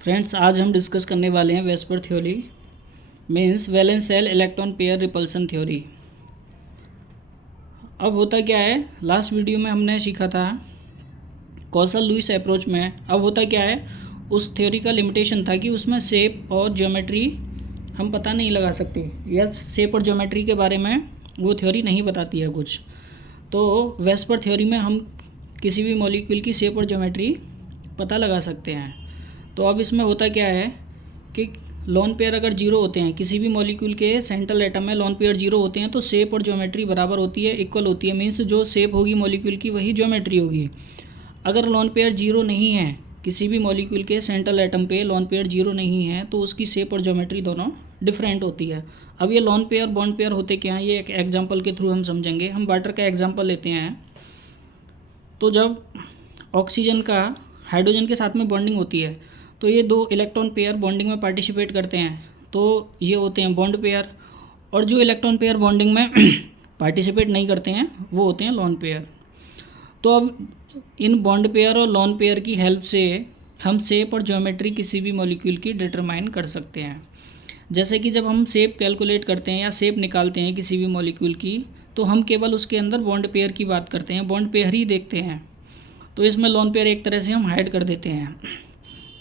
Friends, आज हम discuss करने वाले हैं VSEPR theory means valence shell electron pair repulsion theory. अब होता क्या है, लास्ट वीडियो में हमने सीखा था कौशल लुईस अप्रोच में। अब होता क्या है, उस थ्योरी का लिमिटेशन था कि उसमें शेप और ज्योमेट्री हम पता नहीं लगा सकते, या शेप और ज्योमेट्री के बारे में वो थ्योरी नहीं बताती है कुछ। तो वेस्पर थ्योरी में हम किसी भी मॉलिक्यूल की शेप और ज्योमेट्री पता लगा सकते हैं। तो अब इसमें होता क्या है कि लोन पेयर अगर जीरो होते हैं, किसी भी मॉलिक्यूल के सेंट्रल एटम में लोन पेयर जीरो होते हैं, तो शेप और ज्योमेट्री बराबर होती है, इक्वल होती है। मीन्स जो शेप होगी मॉलिक्यूल की वही ज्योमेट्री होगी। अगर लोन पेयर जीरो नहीं है, किसी भी मॉलिक्यूल के सेंट्रल एटम पे लोन पेयर जीरो नहीं है, तो उसकी शेप और ज्योमेट्री दोनों डिफरेंट होती है। अब ये लोन पेयर बॉन्ड पेयर होते क्या हैं, ये एक एग्जाम्पल के थ्रू हम समझेंगे। हम वाटर का एग्जाम्पल लेते हैं। तो जब ऑक्सीजन का हाइड्रोजन के साथ में बॉन्डिंग होती है, तो ये दो इलेक्ट्रॉन पेयर बॉन्डिंग में पार्टिसिपेट करते हैं, तो ये होते हैं बॉन्ड पेयर। और जो इलेक्ट्रॉन पेयर बॉन्डिंग में पार्टिसिपेट नहीं करते हैं, वो होते हैं लोन पेयर। तो अब इन बॉन्ड पेयर और लोन पेयर की हेल्प से हम शेप और ज्योमेट्री किसी भी मॉलिक्यूल की डिटरमाइन कर सकते हैं। जैसे कि जब हम शेप कैलकुलेट करते हैं या शेप निकालते हैं किसी भी मॉलिक्यूल की, तो हम केवल उसके अंदर बॉन्ड पेयर की बात करते हैं, बॉन्ड पेयर ही देखते हैं। तो इसमें लोन पेयर एक तरह से हम हाइड कर देते हैं।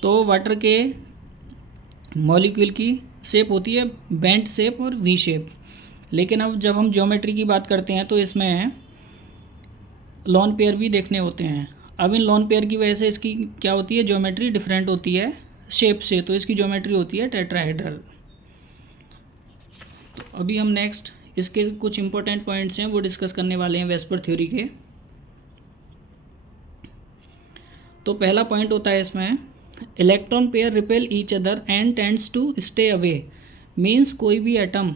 तो वाटर के मॉलिक्यूल की शेप होती है बेंट शेप और वी शेप। लेकिन अब जब हम ज्योमेट्री की बात करते हैं, तो इसमें लोन पेयर भी देखने होते हैं। अब इन लोन पेयर की वजह से इसकी क्या होती है, ज्योमेट्री डिफरेंट होती है शेप से, तो इसकी ज्योमेट्री होती है टेट्राहेड्रल। तो अभी हम नेक्स्ट इसके कुछ इंपॉर्टेंट पॉइंट्स हैं वो डिस्कस करने वाले हैं वेस्पर थ्योरी के। तो पहला पॉइंट होता है इसमें, electron pair repel each other and tends to stay away. Means कोई भी एटम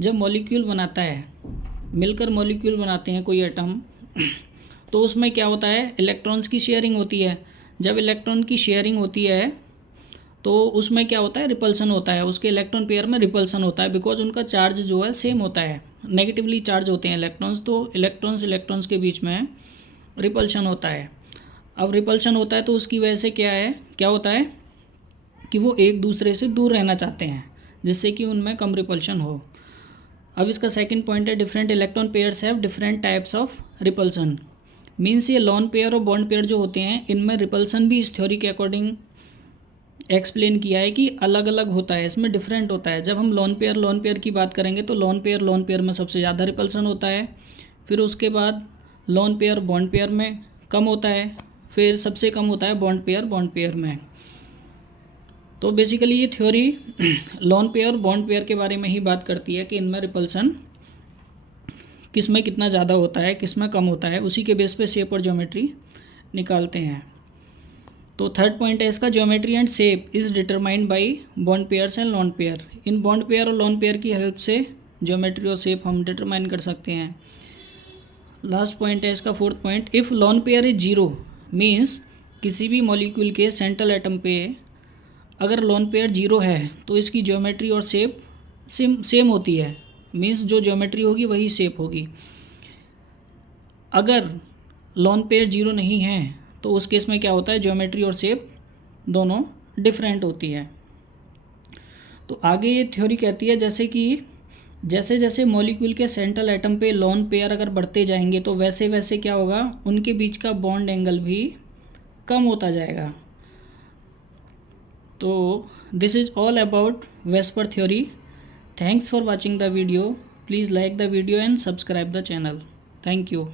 जब मॉलिक्यूल बनाता है, मिलकर मॉलिक्यूल बनाते हैं कोई एटम, तो उसमें क्या होता है, इलेक्ट्रॉन्स की शेयरिंग होती है। जब इलेक्ट्रॉन की शेयरिंग होती है तो उसमें क्या होता है, रिपल्सन होता है। उसके इलेक्ट्रॉन पेयर में रिपल्सन होता है, बिकॉज उनका चार्ज जो है सेम होता है, नेगेटिवली चार्ज होते हैं इलेक्ट्रॉन्स, तो इलेक्ट्रॉन्स के बीच में रिपल्शन होता है। अब रिपल्शन होता है तो उसकी वजह से क्या होता है कि वो एक दूसरे से दूर रहना चाहते हैं, जिससे कि उनमें कम रिपल्शन हो। अब इसका सेकंड पॉइंट है, different electron pairs have different types of repulsion. Means ये लोन पेयर और बॉन्ड पेयर जो होते हैं, इनमें रिपल्सन भी इस थ्योरी के अकॉर्डिंग एक्सप्लेन किया है कि अलग अलग होता है, इसमें डिफरेंट होता है। जब हम लोन पेयर की बात करेंगे, तो लोन पेयर में सबसे ज़्यादा रिपल्सन होता है, फिर उसके बाद लोन पेयर बॉन्ड पेयर में कम होता है, फिर सबसे कम होता है बॉन्ड पेयर में। तो बेसिकली ये theory lone pair bond pair के बारे में ही बात करती है कि इनमें रिपल्सन किस में कितना ज़्यादा होता है, किस में कम होता है, उसी के बेस पे शेप और ज्योमेट्री निकालते हैं। तो थर्ड पॉइंट है इसका, geometry and shape is determined by bond pairs and lone pair. In bond pair और लोन पेयर की हेल्प से ज्योमेट्री और शेप हम डिटरमाइन कर सकते हैं। लास्ट पॉइंट है इसका fourth point, if lone pair is zero means किसी भी मॉलिक्यूल के सेंट्रल एटम पे अगर लोन पेयर जीरो है, तो इसकी ज्योमेट्री और शेप सेम होती है। मीन्स जो ज्योमेट्री होगी वही शेप होगी। अगर लोन पेयर जीरो नहीं है, तो उस केस में क्या होता है, ज्योमेट्री और शेप दोनों डिफरेंट होती है। तो आगे ये थ्योरी कहती है, जैसे जैसे मॉलिक्यूल के सेंट्रल एटम पे लोन पेयर अगर बढ़ते जाएंगे, तो वैसे वैसे क्या होगा, उनके बीच का बॉन्ड एंगल भी कम होता जाएगा। तो this is all about VSEPR theory. Thanks for watching the video. Please like the video and subscribe the channel. Thank you.